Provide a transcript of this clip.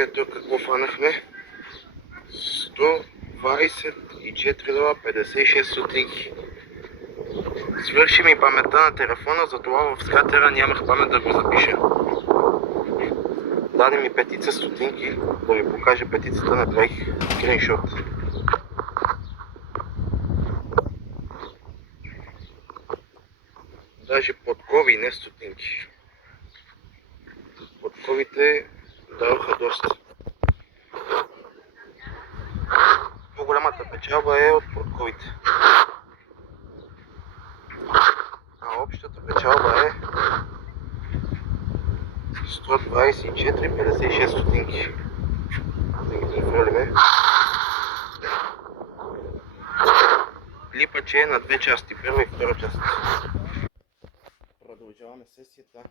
Ето какво фанахме. 124 лева 56 стотинки. Свърши ми паметта на телефона, затова в скатера нямах памет да го запиша. Даде ми 5 стотинки, да ви покажа петицата, направих скриншот. Даже подкови, не стотинки. Подковите даваха доста. По-голямата печалба е от подковите. А общата печалба е 124,56 стотинки. Да ги прехвърлиме. Клипът е на две части, първа и втора част. Продължаваме сесията.